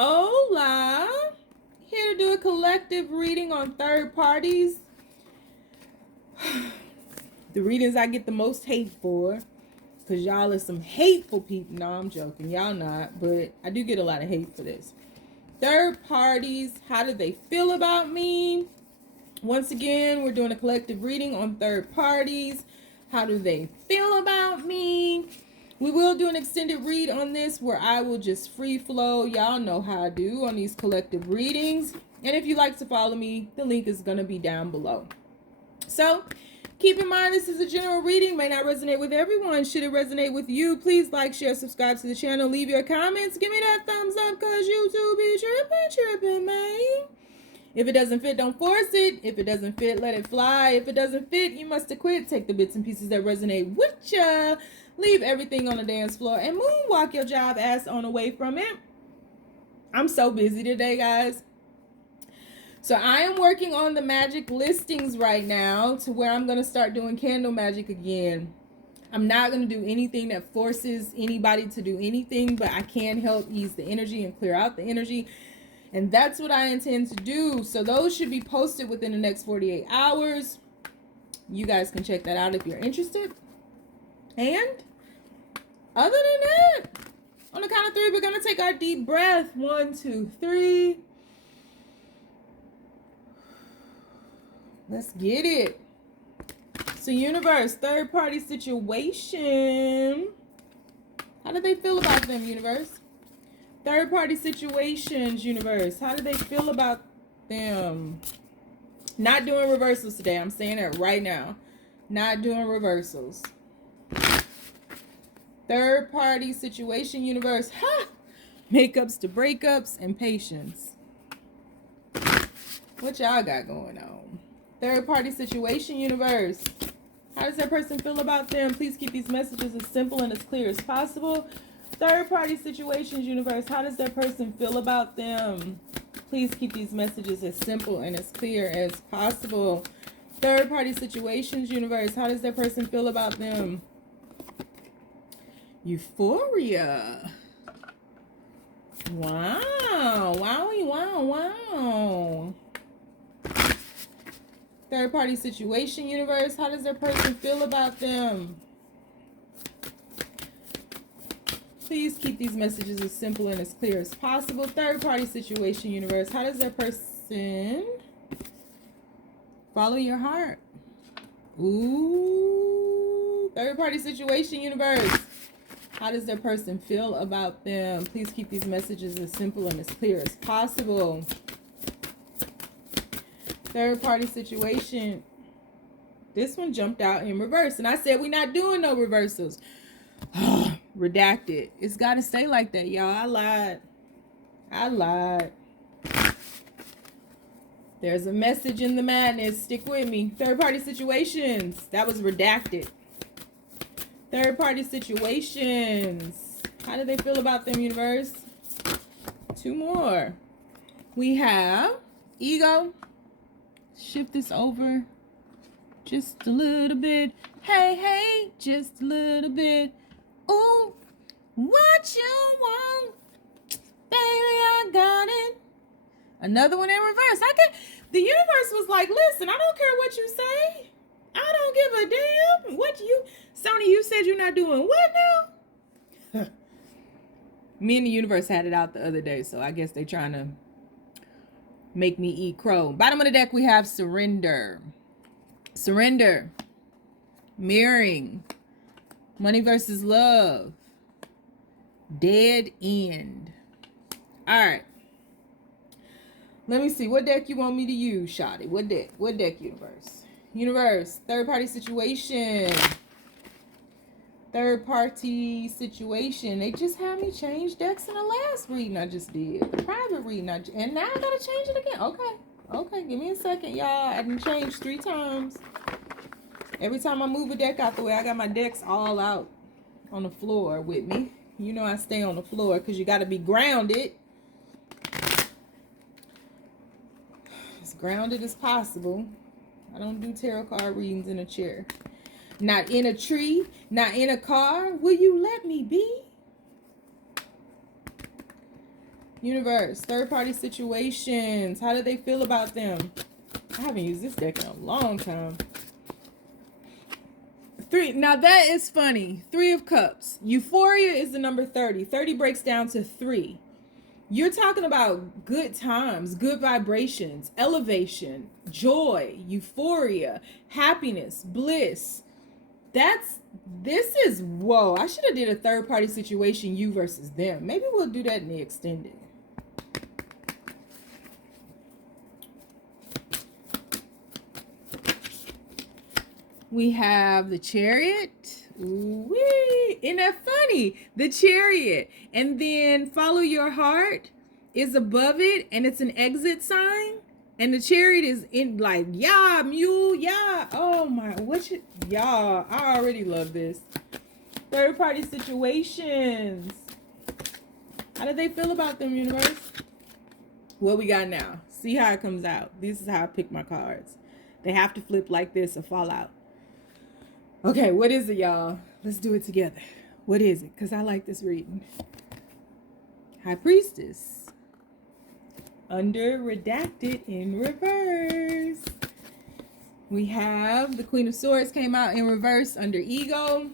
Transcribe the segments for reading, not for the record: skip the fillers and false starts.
Hola! Here to do a collective reading on third parties. The readings I get the most hate for, because y'all are some hateful people. No, I'm joking. Y'all not, but I do get a lot of hate for this. Third parties, how do they feel about me? Once again, we're doing a collective reading on third parties. How do they feel about me? We will do an extended read on this where I will just free flow. Y'all know how I do on these collective readings. And if you like to follow me, the link is going to be down below. So keep in mind, this is a general reading, may not resonate with everyone. Should it resonate with you, please like, share, subscribe to the channel, leave your comments, give me that thumbs up, because YouTube be tripping, man. If it doesn't fit, don't force it. If it doesn't fit, let it fly. If it doesn't fit, you must have quit. Take the bits and pieces that resonate with ya. Leave everything on the dance floor and moonwalk your job ass on away from it. I'm so busy today, guys. So I am working on the magic listings right now to where I'm going to start doing candle magic again. I'm not going to do anything that forces anybody to do anything, but I can help ease the energy and clear out the energy. And that's what I intend to do. So those should be posted within the next 48 hours. You guys can check that out if you're interested. And other than that, on the count of three, we're going to take our deep breath. 1, 2, 3. Let's get it. So universe, third party situation. How do they feel about them, universe? Third party situations, universe. How do they feel about them? Not doing reversals today. I'm saying that right now. Not doing reversals. Third party situation, universe. Ha! Makeups to breakups and patience. What y'all got going on? Third party situation, universe. How does that person feel about them? Please keep these messages as simple and as clear as possible. Third party situations, universe. How does that person feel about them? Please keep these messages as simple and as clear as possible. Third party situations, universe. How does that person feel about them? Euphoria. Wow. Wowie, wow, wow. Third party situation, universe. How does that person feel about them? Please keep these messages as simple and as clear as possible. Third party situation, universe. How does that person follow your heart? Ooh. Third party situation, universe. How does that person feel about them? Please keep these messages as simple and as clear as possible. Third party situation. This one jumped out in reverse. And I said we're not doing no reversals. Redacted. It's got to stay like that, y'all. I lied. There's a message in the madness. Stick with me. Third party situations. That was redacted. Third party situations. How do they feel about them, universe? 2 more. We have ego. Shift this over just a little bit. Hey, just a little bit. Ooh, what you want, baby, I got it. Another one in reverse. The universe was like, listen, I don't care what you say. I don't give a damn. Sony, you said you're not doing what now? Me and the universe had it out the other day, so I guess they trying to make me eat crow. Bottom of the deck, we have surrender. Surrender. Mirroring. Money versus love. Dead end. All right. Let me see. What deck you want me to use, Shotty? What deck? What deck, universe? Universe. Third party situation. Third party situation. They just had me change decks in the last reading I just did. The private reading. And now I gotta change it again. Okay. Give me a second, y'all. I done changed 3 times. Every time I move a deck out the way, I got my decks all out on the floor with me. You know I stay on the floor because you got to be grounded. As grounded as possible. I don't do tarot card readings in a chair. Not in a tree. Not in a car. Will you let me be? Universe, third-party situations. How do they feel about them? I haven't used this deck in a long time. 3. Now that is funny. 3 of Cups. Euphoria is the number 30. 30 breaks down to 3. You're talking about good times, good vibrations, elevation, joy, euphoria, happiness, bliss. This is, whoa, I should have did a third-party situation, you versus them. Maybe we'll do that in the extended. We have the Chariot. Ooh-wee. Isn't that funny? The Chariot. And then follow your heart is above it, and it's an exit sign. And the Chariot is in like, yeah, mule, yeah. Oh my, y'all, I already love this. Third party situations. How do they feel about them, universe? What we got now? See how it comes out. This is how I pick my cards. They have to flip like this or fall out. Okay, what is it, y'all? Let's do it together. What is it? Because I like this reading. High Priestess. Under redacted in reverse. We have the Queen of Swords came out in reverse under ego.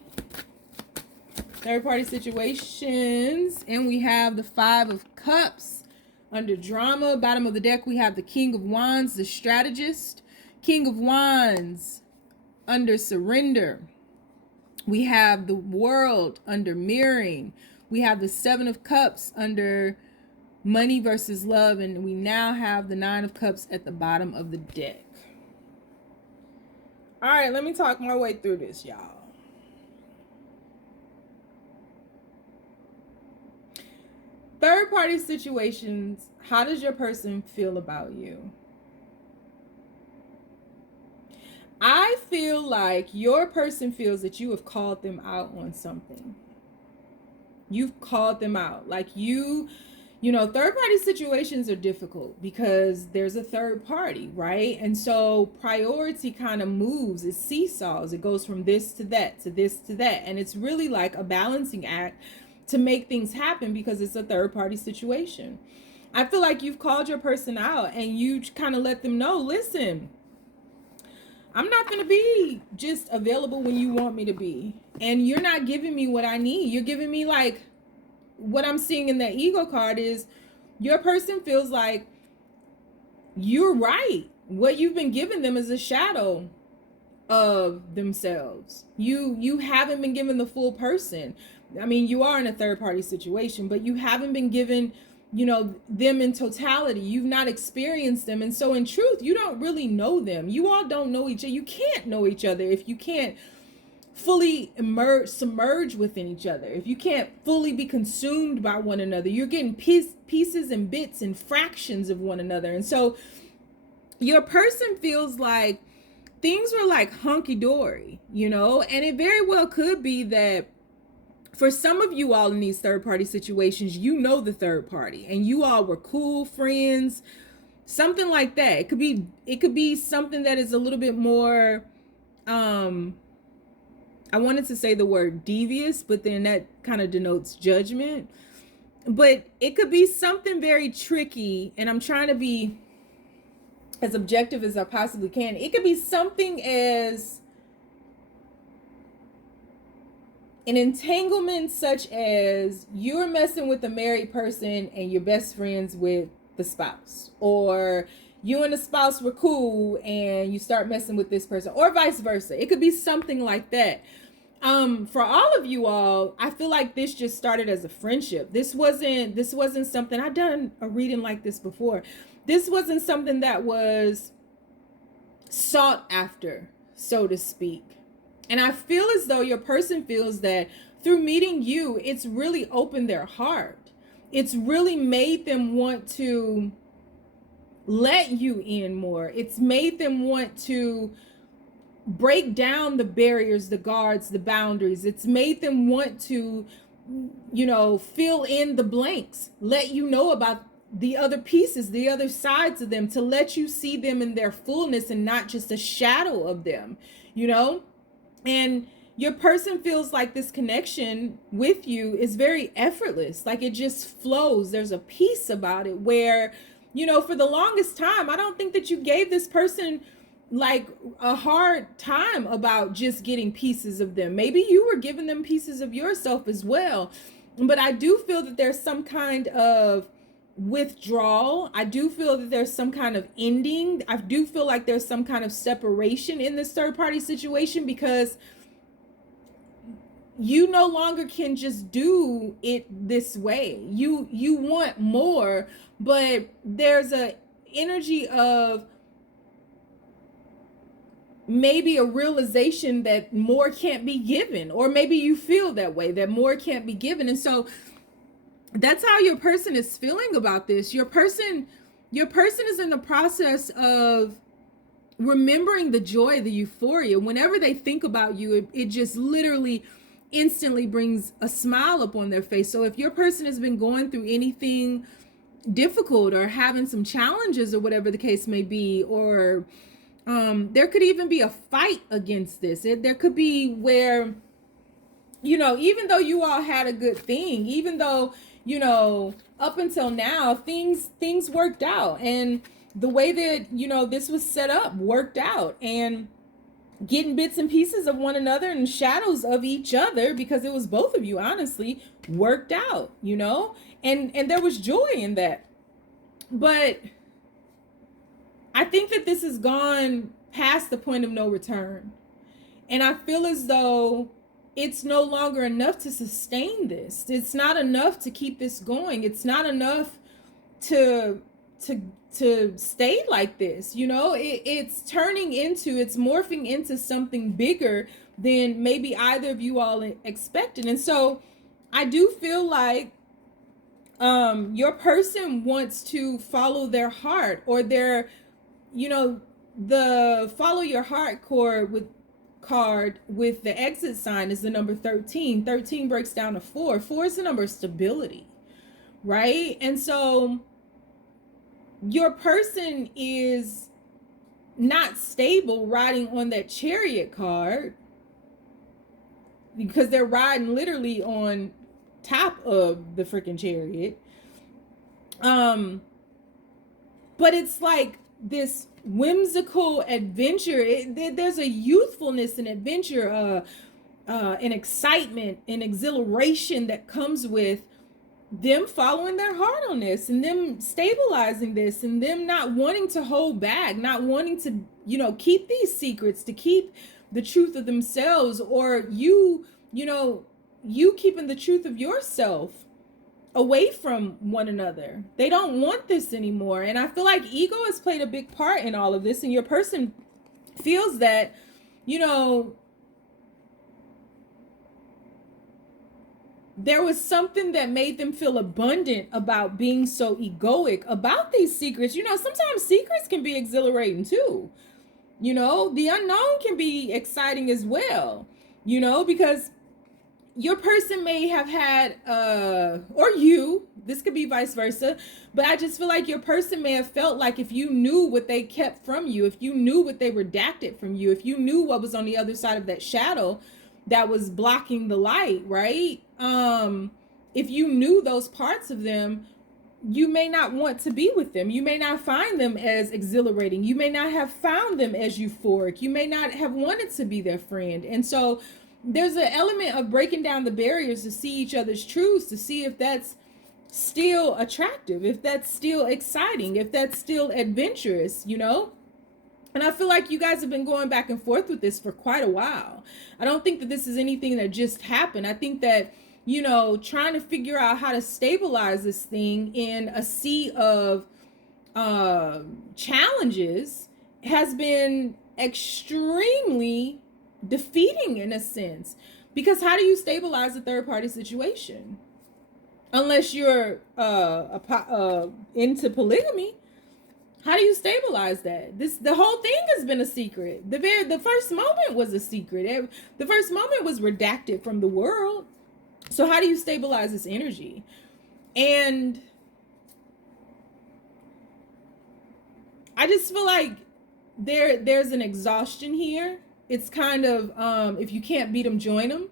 Third party situations. And we have the 5 of Cups under drama. Bottom of the deck, we have the King of Wands, the strategist. King of Wands under surrender. We have the World under mirroring. We have the 7 of Cups under money versus love. And we now have the 9 of Cups at the bottom of the deck. All right, let me talk my way through this, y'all. Third party situations. How does your person feel about you? I feel like your person feels that you have called them out on something. You've called them out. Like you know, third party situations are difficult because there's a third party, right? And so priority kind of moves. It seesaws. It goes from this to that, to this to that. And it's really like a balancing act to make things happen because it's a third party situation. I feel like you've called your person out and you kind of let them know, listen, I'm not going to be just available when you want me to be. And you're not giving me what I need. You're giving me like, what I'm seeing in that ego card is your person feels like you're right. What you've been giving them is a shadow of themselves. You haven't been given the full person. I mean, you are in a third party situation, but you haven't been given, you know, them in totality. You've not experienced them. And so in truth, you don't really know them. You all don't know each other. You can't know each other if you can't fully submerge within each other. If you can't fully be consumed by one another, you're getting pieces and bits and fractions of one another. And so your person feels like things were like hunky-dory, you know, and it very well could be that for some of you all in these third party situations, you know the third party and you all were cool friends, something like that. It could be something that is a little bit more I wanted to say the word devious, but then that kind of denotes judgment. But it could be something very tricky, and I'm trying to be as objective as I possibly can. It could be something as an entanglement such as you're messing with a married person and you're best friends with the spouse, or you and the spouse were cool and you start messing with this person, or vice versa. It could be something like that. For all of you all, I feel like this just started as a friendship. This wasn't something, I've done a reading like this before. This wasn't something that was sought after, so to speak. And I feel as though your person feels that through meeting you, it's really opened their heart. It's really made them want to let you in more. It's made them want to break down the barriers, the guards, the boundaries. It's made them want to, you know, fill in the blanks, let you know about the other pieces, the other sides of them, to let you see them in their fullness and not just a shadow of them, you know? And your person feels like this connection with you is very effortless. Like it just flows. There's a peace about it where, you know, for the longest time, I don't think that you gave this person like a hard time about just getting pieces of them. Maybe you were giving them pieces of yourself as well. But I do feel that there's some kind of withdrawal. I do feel that there's some kind of ending. I do feel like there's some kind of separation in this third party situation, because you no longer can just do it this way. You want more, but there's a energy of maybe a realization that more can't be given, or maybe you feel that way, that more can't be given. And so that's how your person is feeling about this. Your person is in the process of remembering the joy, the euphoria. Whenever they think about you, it just literally instantly brings a smile up on their face. So if your person has been going through anything difficult or having some challenges or whatever the case may be, or there could even be a fight against this. There could be where, you know, even though you all had a good thing, even though, you know, up until now, things worked out, and the way that, you know, this was set up worked out, and getting bits and pieces of one another and shadows of each other, because it was both of you, honestly, worked out, you know, and there was joy in that. But I think that this has gone past the point of no return, and I feel as though it's no longer enough to sustain this. It's not enough to keep this going. It's not enough to stay like this. You know, it's morphing into something bigger than maybe either of you all expected. And so I do feel like your person wants to follow their heart, or their, you know, the follow your heart card with the exit sign is the number 13. 13 breaks down to 4. 4 is the number of stability, right? And so your person is not stable riding on that Chariot card, because they're riding literally on top of the freaking chariot. But it's like this whimsical adventure. There's a youthfulness and adventure, an excitement and exhilaration that comes with them following their heart on this, and them stabilizing this, and them not wanting to hold back, not wanting to, you know, keep these secrets, to keep the truth of themselves, or you keeping the truth of yourself away from one another. They don't want this anymore. And I feel like ego has played a big part in all of this, and your person feels that, you know, there was something that made them feel abundant about being so egoic about these secrets. You know, sometimes secrets can be exhilarating too. You know, the unknown can be exciting as well, you know, because your person may have had, or you, this could be vice versa, but I just feel like your person may have felt like if you knew what they kept from you, if you knew what they redacted from you, if you knew what was on the other side of that shadow that was blocking the light, right? If you knew those parts of them, you may not want to be with them. You may not find them as exhilarating. You may not have found them as euphoric. You may not have wanted to be their friend. And so there's an element of breaking down the barriers to see each other's truths, to see if that's still attractive, if that's still exciting, if that's still adventurous, you know? And I feel like you guys have been going back and forth with this for quite a while. I don't think that this is anything that just happened. I think that, you know, trying to figure out how to stabilize this thing in a sea of challenges has been extremely defeating in a sense, because how do you stabilize a third party situation unless you're into polygamy? How do you stabilize that? The whole thing has been a secret. The first moment was a secret. The first moment was redacted from the world. So how do you stabilize this energy? And I just feel like there's an exhaustion here. it's kind of, if you can't beat them, join them.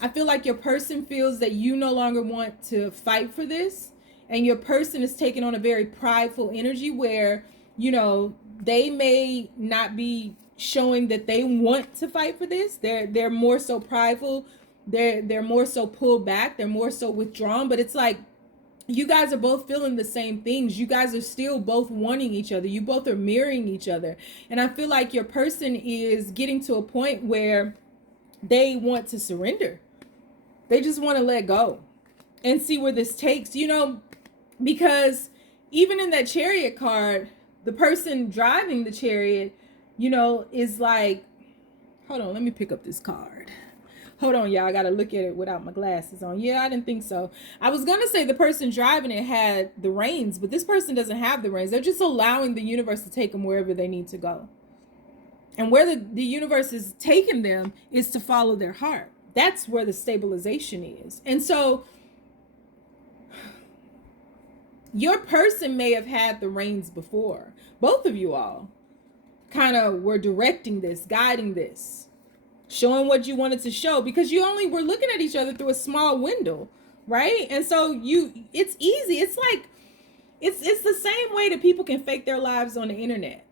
I feel like your person feels that you no longer want to fight for this, and your person is taking on a very prideful energy where, you know, they may not be showing that they want to fight for this. They're more so prideful. They're more so pulled back. They're more so withdrawn. But it's like you guys are both feeling the same things. You guys are still both wanting each other. You both are mirroring each other. And I feel like your person is getting to a point where they want to surrender. They just want to let go and see where this takes, you know, because even in that Chariot card, the person driving the chariot, you know, is like, hold on, let me pick up this card. Hold on, y'all. I got to look at it without my glasses on. Yeah, I didn't think so. I was going to say the person driving it had the reins, but this person doesn't have the reins. They're just allowing the universe to take them wherever they need to go. And where the universe is taking them is to follow their heart. That's where the stabilization is. And so your person may have had the reins before. Both of you all kind of were directing this, guiding this, showing what you wanted to show, because you only were looking at each other through a small window, right? And so it's easy. It's like, it's the same way that people can fake their lives on the internet.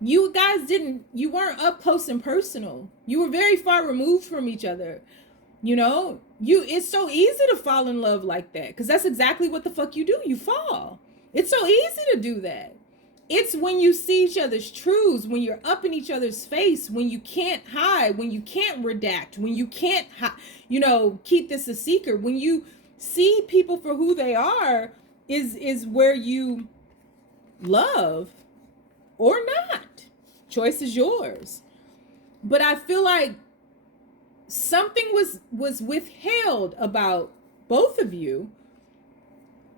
You guys you weren't up close and personal. You were very far removed from each other. You know, it's so easy to fall in love like that, because that's exactly what the fuck you do. You fall. It's so easy to do that. It's when you see each other's truths, when you're up in each other's face, when you can't hide, when you can't redact, when you can't, you know, keep this a secret. When you see people for who they are is where you love or not. Choice is yours. But I feel like something was withheld about both of you.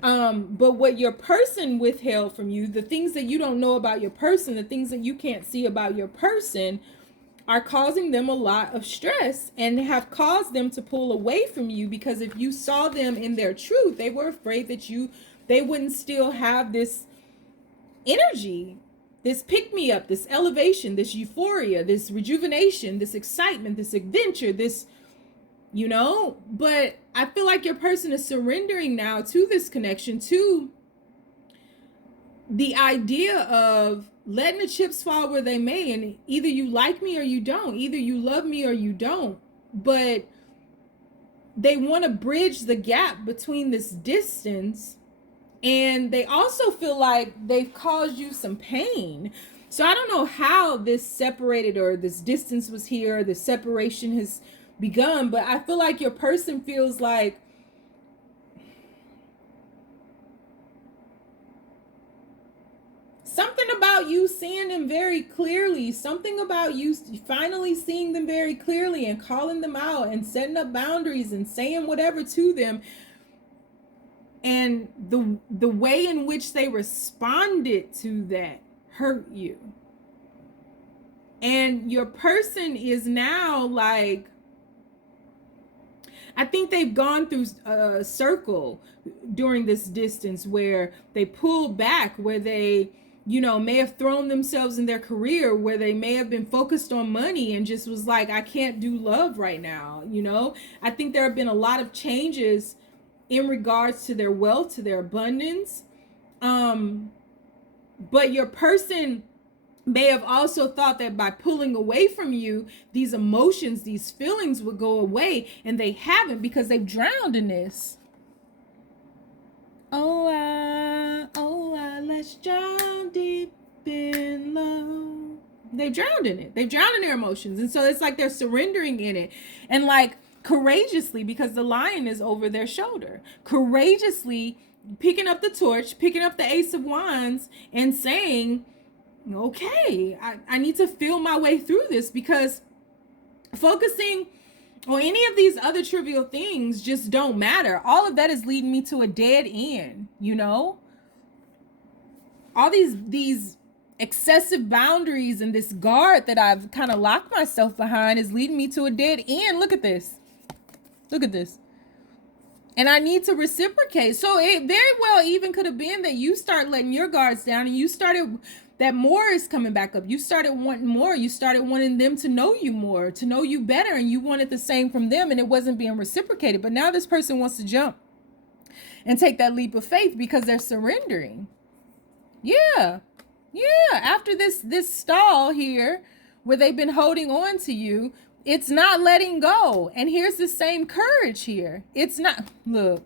But what your person withheld from you, the things that you don't know about your person, the things that you can't see about your person, are causing them a lot of stress and have caused them to pull away from you, because if you saw them in their truth, they were afraid that they wouldn't still have this energy, this pick-me-up, this elevation, this euphoria, this rejuvenation, this excitement, this adventure, this, you know. But I feel like your person is surrendering now to this connection, to the idea of letting the chips fall where they may, and either you like me or you don't, either you love me or you don't. But they want to bridge the gap between this distance, and they also feel like they've caused you some pain. So I don't know how this separated, or this distance was here, the separation has begun, but I feel like your person feels like something about you seeing them very clearly, something about you finally seeing them very clearly and calling them out and setting up boundaries and saying whatever to them. And the way in which they responded to that hurt you. And your person is now like, I think they've gone through a circle during this distance where they pulled back, where they, you know, may have thrown themselves in their career, where they may have been focused on money and just was like, I can't do love right now. You know, I think there have been a lot of changes in regards to their wealth, to their abundance. But your person may have also thought that by pulling away from you, these emotions, these feelings would go away, and they haven't, because they've drowned in this. Let's drown deep in love. They've drowned in it. They've drowned in their emotions. And so it's like they're surrendering in it. And like courageously, because the lion is over their shoulder, courageously picking up the torch, picking up the Ace of Wands and saying, okay, I need to feel my way through this, because focusing on any of these other trivial things just don't matter. All of that is leading me to a dead end, you know? All these excessive boundaries and this guard that I've kind of locked myself behind is leading me to a dead end. Look at this. Look at this. And I need to reciprocate. So it very well even could have been that you start letting your guards down and you started, that more is coming back up. You started wanting more. You started wanting them to know you more, to know you better. And you wanted the same from them and it wasn't being reciprocated. But now this person wants to jump and take that leap of faith because they're surrendering. Yeah. Yeah. After this stall here where they've been holding on to you, it's not letting go. And here's the same courage here. It's not, look.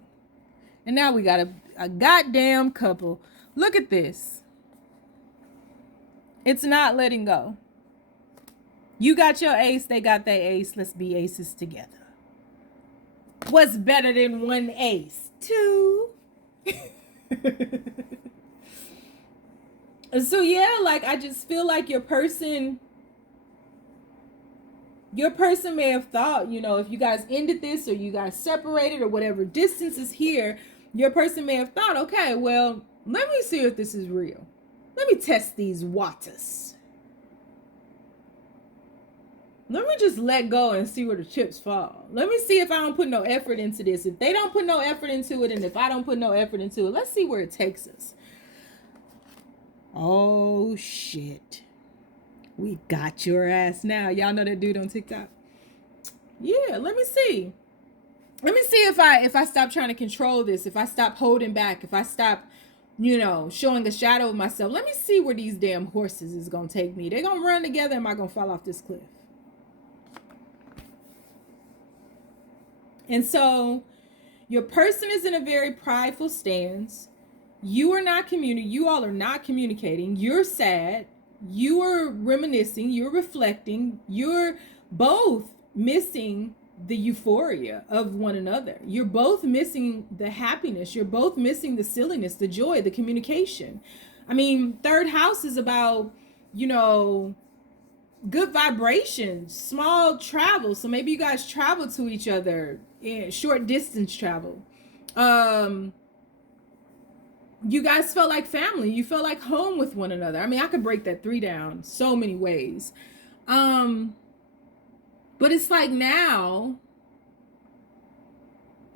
And now we got a goddamn couple. Look at this. It's not letting go. You got your ace, they got their ace. Let's be aces together. What's better than one ace? Two. So yeah, like I just feel like your person may have thought, you know, if you guys ended this or you guys separated or whatever distance is here, your person may have thought, okay, well, let me see if this is real. Let me test these waters. Let me just let go and see where the chips fall. Let me see if I don't put no effort into this. If they don't put no effort into it, and if I don't put no effort into it, let's see where it takes us. Oh, shit. We got your ass now. Y'all know that dude on TikTok? Yeah, let me see. Let me see if I stop trying to control this, if I stop holding back, if I stop, you know, showing a shadow of myself. Let me see where these damn horses is going to take me. They're going to run together. Am I going to fall off this cliff? And so your person is in a very prideful stance. You are not you all are not communicating. You're sad. You are reminiscing, you're reflecting, you're both missing the euphoria of one another. You're both missing the happiness. You're both missing the silliness, the joy, the communication. I mean, third house is about, you know, good vibrations, small travel. So maybe you guys travel to each other in short distance travel. You guys felt like family. You felt like home with one another. I mean, I could break that 3 down so many ways. But it's like now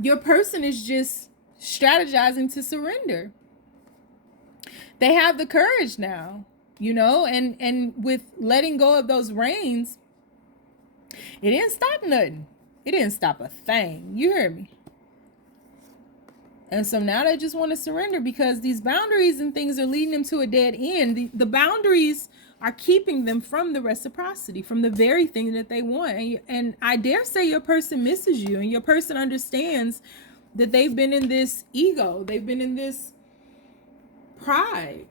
your person is just strategizing to surrender. They have the courage now, you know, and with letting go of those reins, it didn't stop nothing. It didn't stop a thing. You hear me? And so now they just want to surrender because these boundaries and things are leading them to a dead end. The boundaries are keeping them from the reciprocity, from the very thing that they want. And I dare say your person misses you, and your person understands that they've been in this ego. They've been in this pride.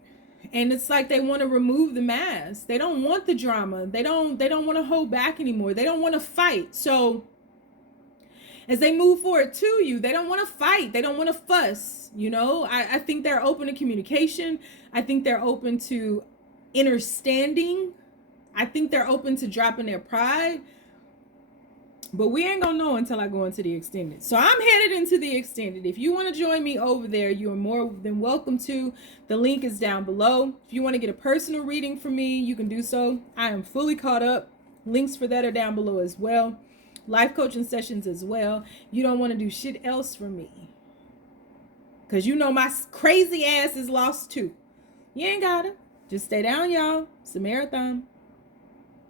And it's like they want to remove the mask. They don't want the drama. They don't want to hold back anymore. They don't want to fight. So as they move forward to you, they don't want to fight. They don't want to fuss. You know, I think they're open to communication. I think they're open to understanding. I think they're open to dropping their pride. But we ain't going to know until I go into the extended. So I'm headed into the extended. If you want to join me over there, you are more than welcome to. The link is down below. If you want to get a personal reading from me, you can do so. I am fully caught up. Links for that are down below as well. Life coaching sessions as well. You don't want to do shit else for me, because you know my crazy ass is lost too. You ain't got it. Just stay down, y'all. It's a marathon.